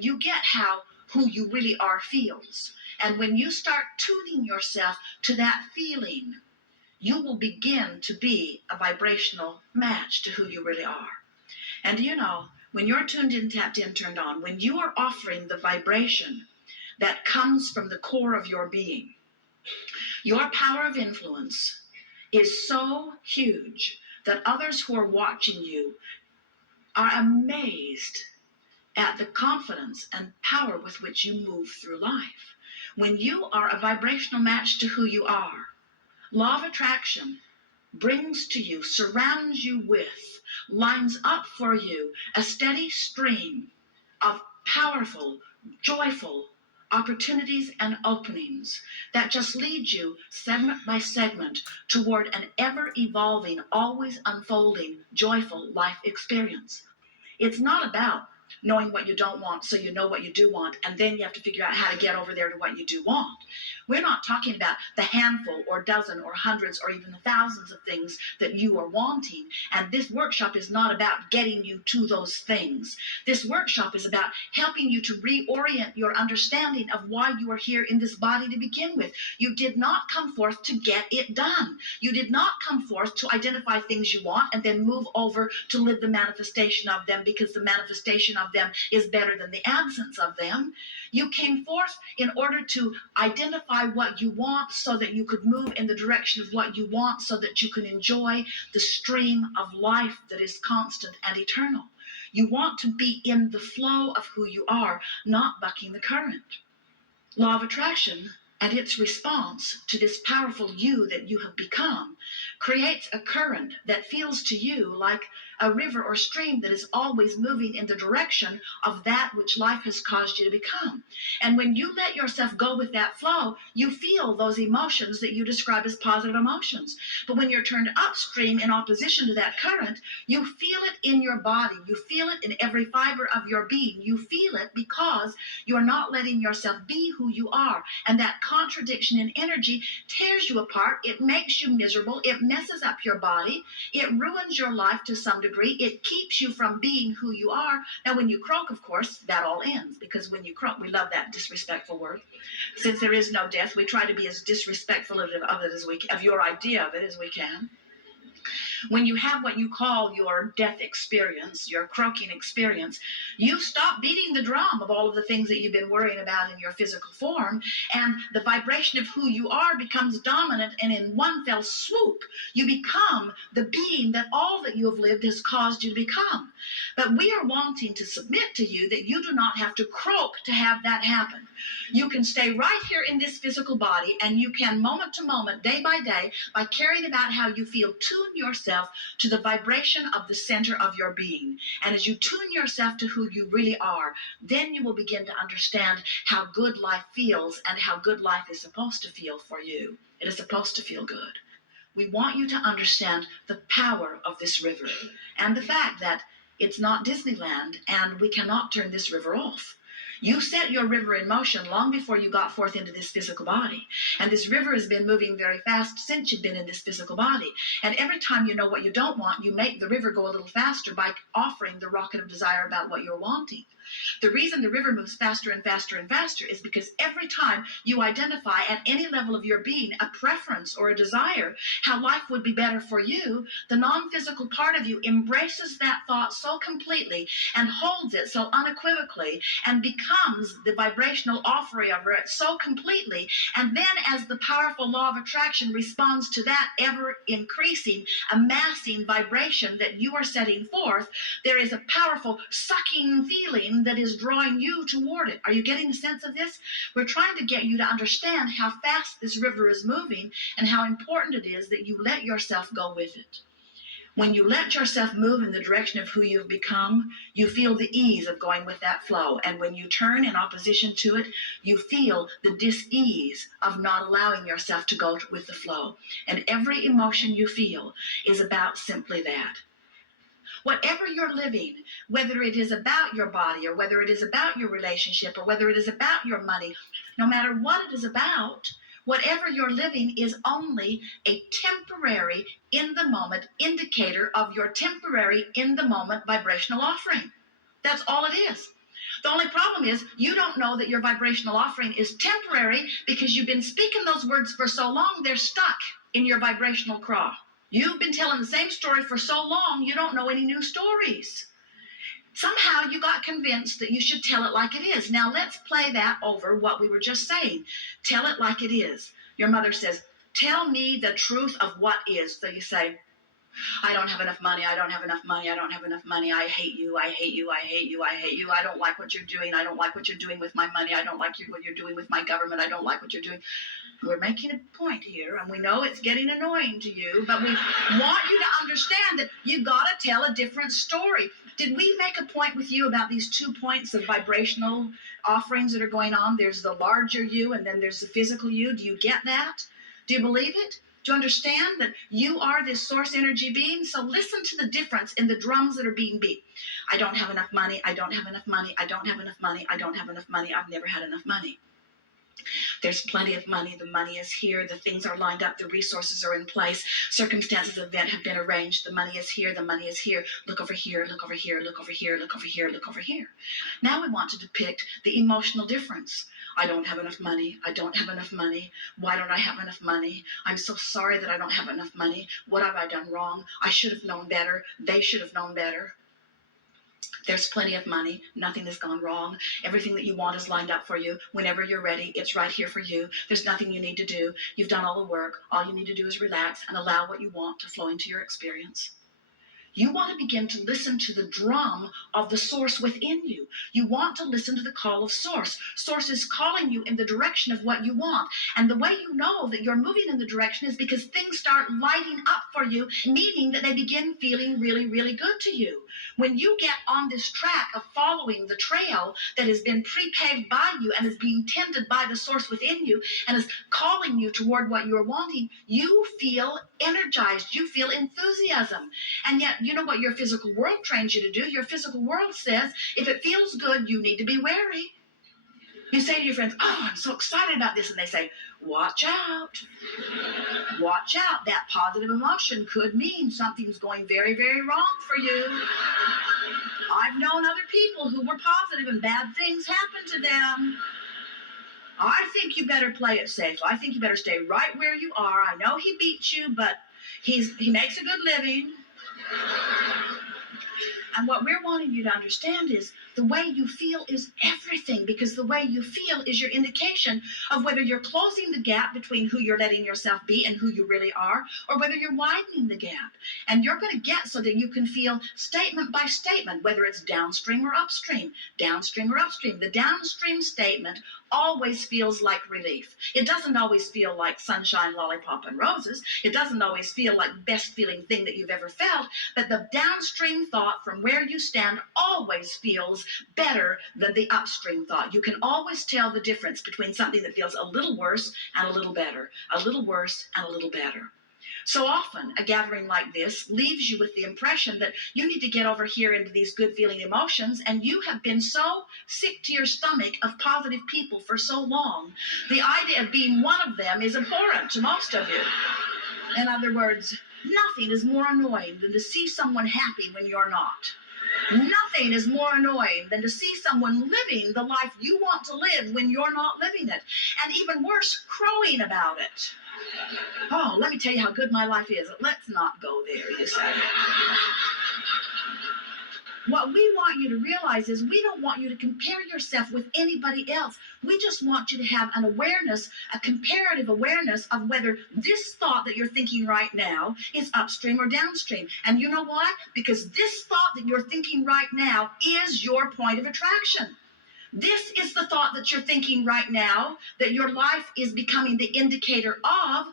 You get how who you really are feels. And when you start tuning yourself to that feeling, you will begin to be a vibrational match to who you really are. And you know, when you're tuned in, tapped in, turned on, when you are offering the vibration that comes from the core of your being, your power of influence is so huge that others who are watching you are amazed at the confidence and power with which you move through life. When you are a vibrational match to who you are, law of attraction brings to you, surrounds you with, lines up for you a steady stream of powerful, joyful opportunities and openings that just lead you segment by segment toward an ever-evolving, always unfolding, joyful life experience. It's not about knowing what you don't want so you know what you do want, and then you have to figure out how to get over there to what you do want. We're not talking about the handful or dozen or hundreds or even the thousands of things that you are wanting. And this workshop is not about getting you to those things. This workshop is about helping you to reorient your understanding of why you are here in this body to begin with. You did not come forth to get it done. You did not come forth to identify things you want and then move over to live the manifestation of them because the manifestation of them is better than the absence of them. You came forth in order to identify what you want so that you could move in the direction of what you want so that you can enjoy the stream of life that is constant and eternal. You want to be in the flow of who you are, not bucking the current. Law of attraction and its response to this powerful you that you have become creates a current that feels to you like a river or stream that is always moving in the direction of that which life has caused you to become. And when you let yourself go with that flow, you feel those emotions that you describe as positive emotions. But when you're turned upstream in opposition to that current, you feel it in your body. You feel it in every fiber of your being. You feel it because you're not letting yourself be who you are. And that contradiction in energy tears you apart. It makes you miserable. It messes up your body. It ruins your life to some degree. It keeps you from being who you are. Now, when you croak, of course, that all ends, because when you croak, we love that disrespectful word. Since there is no death, we try to be as disrespectful of it as we can, of your idea of it as we can. When you have what you call your death experience, your croaking experience, you stop beating the drum of all of the things that you've been worrying about in your physical form, and the vibration of who you are becomes dominant, and in one fell swoop, you become the being that all that you have lived has caused you to become. But we are wanting to submit to you that you do not have to croak to have that happen. You can stay right here in this physical body, and you can, moment to moment, day by day, by caring about how you feel, tune yourself to the vibration of the center of your being. And as you tune yourself to who you really are, then you will begin to understand how good life feels and how good life is supposed to feel for you. It is supposed to feel good. We want you to understand the power of this river and the fact that it's not Disneyland and we cannot turn this river off. You set your river in motion long before you got forth into this physical body. And this river has been moving very fast since you've been in this physical body. And every time you know what you don't want, you make the river go a little faster by offering the rocket of desire about what you're wanting. The reason the river moves faster and faster and faster is because every time you identify at any level of your being a preference or a desire, how life would be better for you, the non-physical part of you embraces that thought so completely and holds it so unequivocally and becomes the vibrational offering of it so completely. And then as the powerful law of attraction responds to that ever-increasing, amassing vibration that you are setting forth, there is a powerful sucking feeling that is drawing you toward it. Are you getting a sense of this? We're trying to get you to understand how fast this river is moving and how important it is that you let yourself go with it. When you let yourself move in the direction of who you've become, you feel the ease of going with that flow. And when you turn in opposition to it, you feel the dis-ease of not allowing yourself to go with the flow. And every emotion you feel is about simply that. Whatever you're living, whether it is about your body or whether it is about your relationship or whether it is about your money, no matter what it is about, whatever you're living is only a temporary, in-the-moment indicator of your temporary, in-the-moment vibrational offering. That's all it is. The only problem is you don't know that your vibrational offering is temporary because you've been speaking those words for so long, they're stuck in your vibrational craw. You've been telling the same story for so long, you don't know any new stories. Somehow you got convinced that you should tell it like it is. Now let's play that over what we were just saying. Tell it like it is. Your mother says, tell me the truth of what is. So you say, I don't have enough money. I don't have enough money. I don't have enough money. I hate you. I hate you. I hate you. I hate you. I don't like what you're doing. I don't like what you're doing with my money. I don't like what you're doing with my government. I don't like what you're doing. We're making a point here, and we know it's getting annoying to you, but we want you to understand that you got to tell a different story. Did we make a point with you about these 2 points of vibrational offerings that are going on? There's the larger you, and then there's the physical you. Do you get that? Do you believe it? Do you understand that you are this source energy being? So listen to the difference in the drums that are being beat. I don't have enough money. I don't have enough money. I don't have enough money. I don't have enough money. I've never had enough money. There's plenty of money. The money is here. The things are lined up. The resources are in place. Circumstances of event have been arranged. The money is here. The money is here. Look over here. Look over here. Look over here. Look over here. Look over here. Now we want to depict the emotional difference. I don't have enough money. I don't have enough money. Why don't I have enough money? I'm so sorry that I don't have enough money. What have I done wrong? I should have known better. They should have known better. There's plenty of money. Nothing has gone wrong. Everything that you want is lined up for you. Whenever you're ready, it's right here for you. There's nothing you need to do. You've done all the work. All you need to do is relax and allow what you want to flow into your experience. You want to begin to listen to the drum of the source within you. You want to listen to the call of source. Source is calling you in the direction of what you want. And the way you know that you're moving in the direction is because things start lighting up for you, meaning that they begin feeling really, really good to you. When you get on this track of following the trail that has been pre-paved by you and is being tended by the source within you and is calling you toward what you're wanting, you feel energized. You feel enthusiasm. And yet, you know what your physical world trains you to do? Your physical world says, if it feels good, you need to be wary. You say to your friends, oh, I'm so excited about this. And they say, watch out. Watch out. That positive emotion could mean something's going very, very wrong for you. I've known other people who were positive and bad things happened to them. I think you better play it safe. I think you better stay right where you are. I know he beats you, but he makes a good living. And what we're wanting you to understand is the way you feel is everything, because the way you feel is your indication of whether you're closing the gap between who you're letting yourself be and who you really are, or whether you're widening the gap. And you're going to get so that you can feel statement by statement, whether it's downstream or upstream, downstream or upstream. The downstream statement always feels like relief. It doesn't always feel like sunshine, lollipop, and roses. It doesn't always feel like the best feeling thing that you've ever felt, but the downstream thought from where you stand always feels better than the upstream thought. You can always tell the difference between something that feels a little worse and a little better, a little worse and a little better. So often, a gathering like this leaves you with the impression that you need to get over here into these good feeling emotions, and you have been so sick to your stomach of positive people for so long, the idea of being one of them is abhorrent to most of you. In other words, nothing is more annoying than to see someone happy when you're not. Nothing is more annoying than to see someone living the life you want to live when you're not living it. And even worse, crowing about it. Oh, let me tell you how good my life is. Let's not go there, you say. What we want you to realize is we don't want you to compare yourself with anybody else. We just want you to have an awareness, a comparative awareness of whether this thought that you're thinking right now is upstream or downstream. And you know why? Because this thought that you're thinking right now is your point of attraction. This is the thought that you're thinking right now that your life is becoming the indicator of.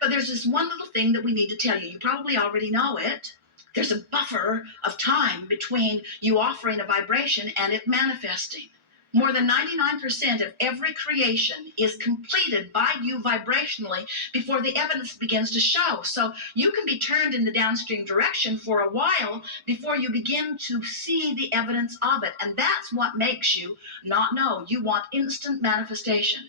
But there's this one little thing that we need to tell you. You probably already know it. There's a buffer of time between you offering a vibration and it manifesting. More than 99% of every creation is completed by you vibrationally before the evidence begins to show. So you can be turned in the downstream direction for a while before you begin to see the evidence of it. And that's what makes you not know. You want instant manifestation.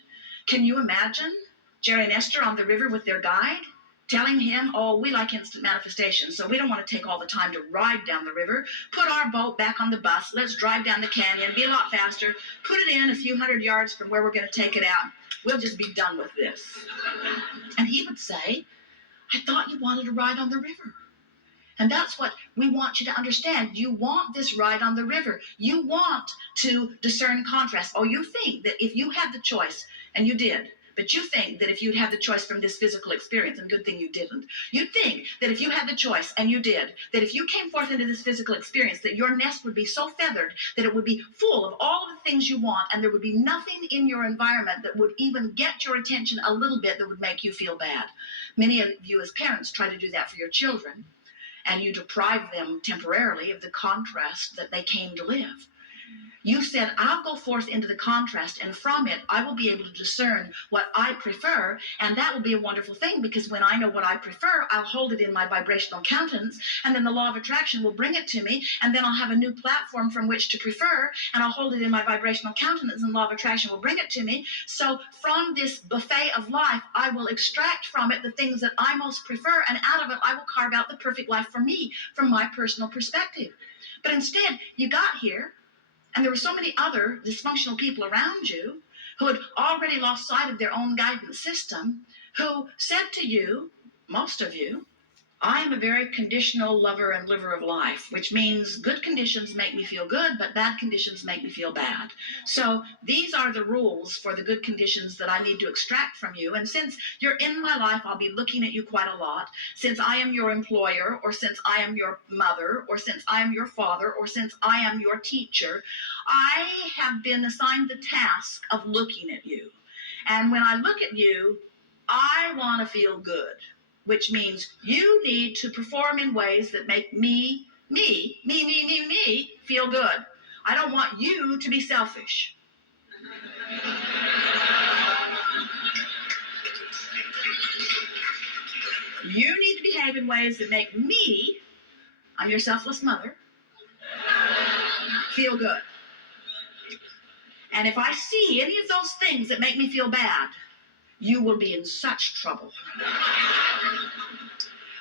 Can you imagine Jerry and Esther on the river with their guide? telling him, oh, we like instant manifestation, so we don't want to take all the time to ride down the river. Put our boat back on the bus. Let's drive down the canyon, be a lot faster. Put it in a few hundred yards from where we're going to take it out. We'll just be done with this. And he would say, I thought you wanted to ride on the river. And that's what we want you to understand. You want this ride on the river. You want to discern contrast. Oh, you think that if you had the choice, and you did, but you think that if you'd had the choice from this physical experience, and good thing you didn't, you'd think that if you had the choice, and you did, that if you came forth into this physical experience, that your nest would be so feathered that it would be full of all of the things you want, and there would be nothing in your environment that would even get your attention a little bit that would make you feel bad. Many of you as parents try to do that for your children, and you deprive them temporarily of the contrast that they came to live. You said, I'll go forth into the contrast, and from it, I will be able to discern what I prefer, and that will be a wonderful thing, because when I know what I prefer, I'll hold it in my vibrational countenance, and then the law of attraction will bring it to me, and then I'll have a new platform from which to prefer, and I'll hold it in my vibrational countenance, and the law of attraction will bring it to me. So from this buffet of life, I will extract from it the things that I most prefer, and out of it, I will carve out the perfect life for me, from my personal perspective. But instead, you got here, and there were so many other dysfunctional people around you who had already lost sight of their own guidance system, who said to you, most of you, I am a very conditional lover and liver of life, which means good conditions make me feel good, but bad conditions make me feel bad. So these are the rules for the good conditions that I need to extract from you. And since you're in my life, I'll be looking at you quite a lot. Since I am your employer, or since I am your mother, or since I am your father, or since I am your teacher, I have been assigned the task of looking at you. And when I look at you, I want to feel good, which means you need to perform in ways that make me feel good. I don't want you to be selfish. You need to behave in ways that make me, I'm your selfless mother, feel good. And if I see any of those things that make me feel bad, you will be in such trouble.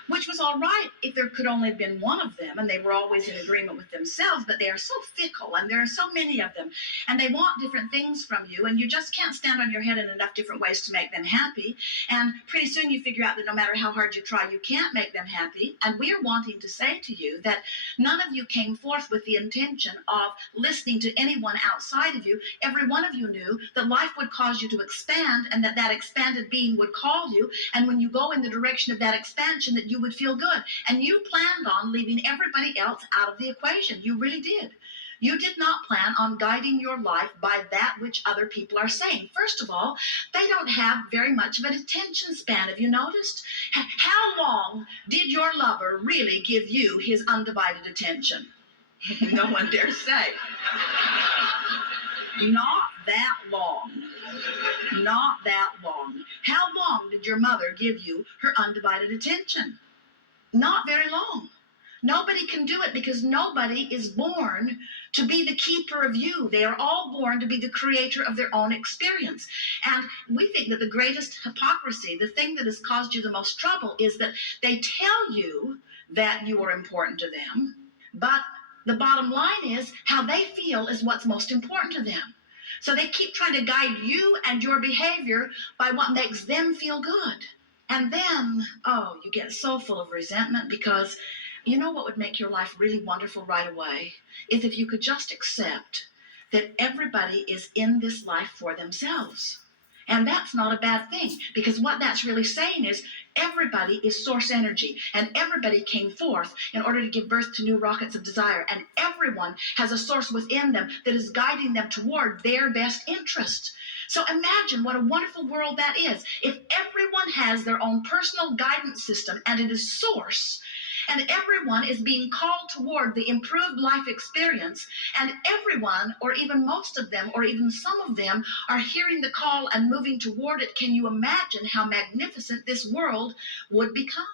Which was all right if there could only have been one of them, and they were always in agreement with themselves, but they are so fickle, and there are so many of them, and they want different things from you, and you just can't stand on your head in enough different ways to make them happy, and pretty soon you figure out that no matter how hard you try, you can't make them happy. And we're wanting to say to you that none of you came forth with the intention of listening to anyone outside of you. Every one of you knew that life would cause you to expand, and that that expanded being would call you, and when you go in the direction of that expansion, that you would feel good. And you planned on leaving everybody else out of the equation. You really did. You did not plan on guiding your life by that which other people are saying. First of all, they don't have very much of an attention span. Have you noticed? How long did your lover really give you his undivided attention? No one dare say. Not that long. Not that long. How long did your mother give you her undivided attention? Not very long. Nobody can do it, because nobody is born to be the keeper of you. They are all born to be the creator of their own experience. And we think that the greatest hypocrisy, the thing that has caused you the most trouble, is that they tell you that you are important to them, but the bottom line is how they feel is what's most important to them. So they keep trying to guide you and your behavior by what makes them feel good. And then, you get so full of resentment, because you know what would make your life really wonderful right away? Is if you could just accept that everybody is in this life for themselves. And that's not a bad thing, because what that's really saying is everybody is source energy, and everybody came forth in order to give birth to new rockets of desire, and everyone has a source within them that is guiding them toward their best interest. So imagine what a wonderful world that is. If everyone has their own personal guidance system, and it is source, and everyone is being called toward the improved life experience, and everyone, or even most of them, or even some of them, are hearing the call and moving toward it, can you imagine how magnificent this world would become?